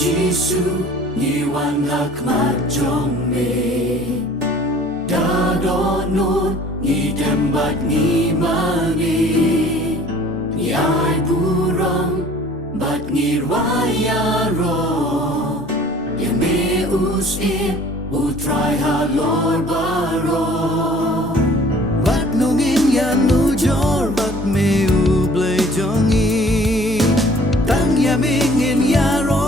Giêsu nghi wan lạc mặt trong mê đã đo nốt nghi đem bát nghi mani nghi ai buram bát nghi raya ro ya me us in utrai ha lor baro bát nongin ya nu jor bát me u blay jongi tang ya mingin ya ro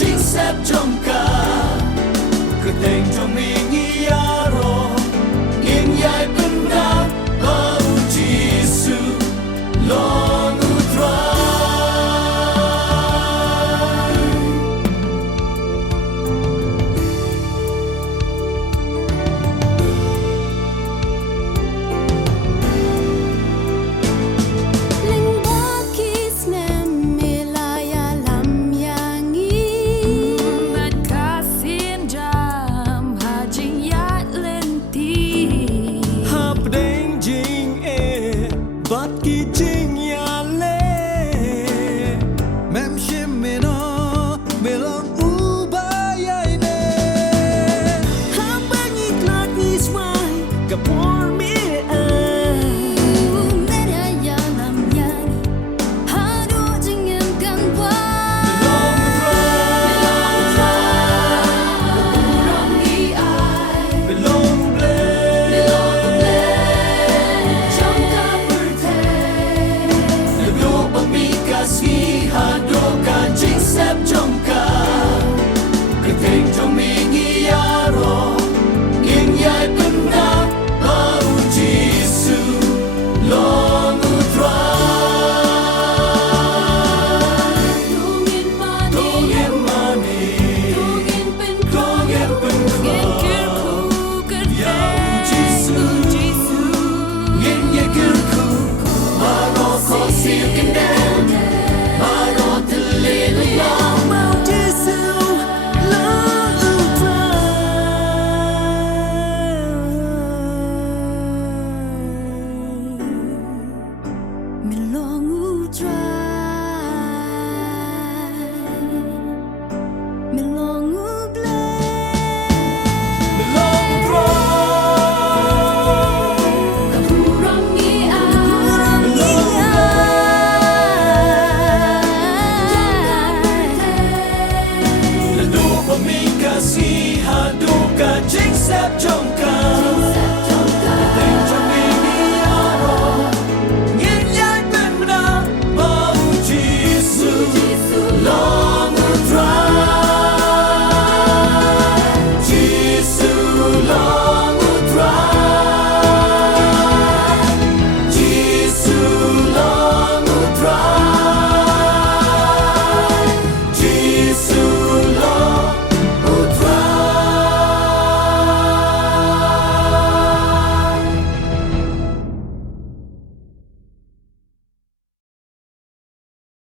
chính xếp trong cả cứ thành trong mình nghĩ aro nghiêng dài bên đá bao Giêsu lo nút bát kỳ chính ya lê mem shim me no me long u ba ya ne ham bang ik lak ni swai